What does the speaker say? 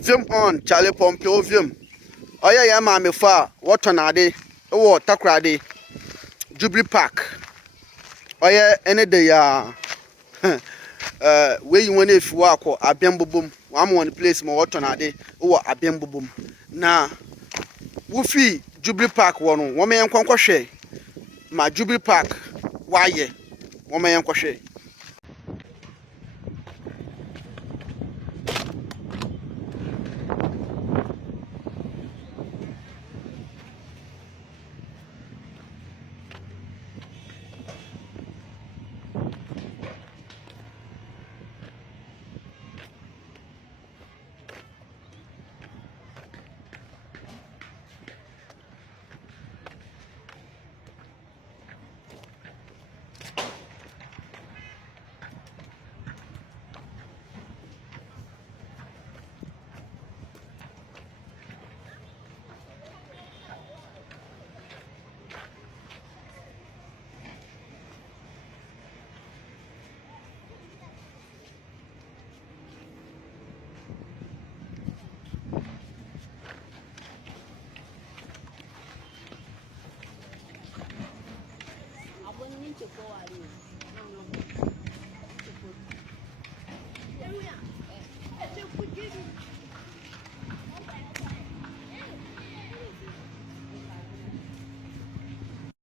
Vim on Charlie Pompeo Vim. Oh yeah, mammy fa. What on are they? Oh, Takrade. Jubilee Park. Oh yeah, any day where you want if walk or Abiambum. One place more what on are they? Oh, Abiambum. Na Woofy Jubilee Park one man conquer. Ma Jubilee Park. Why ye? Woman conquer. Abonne to go ali.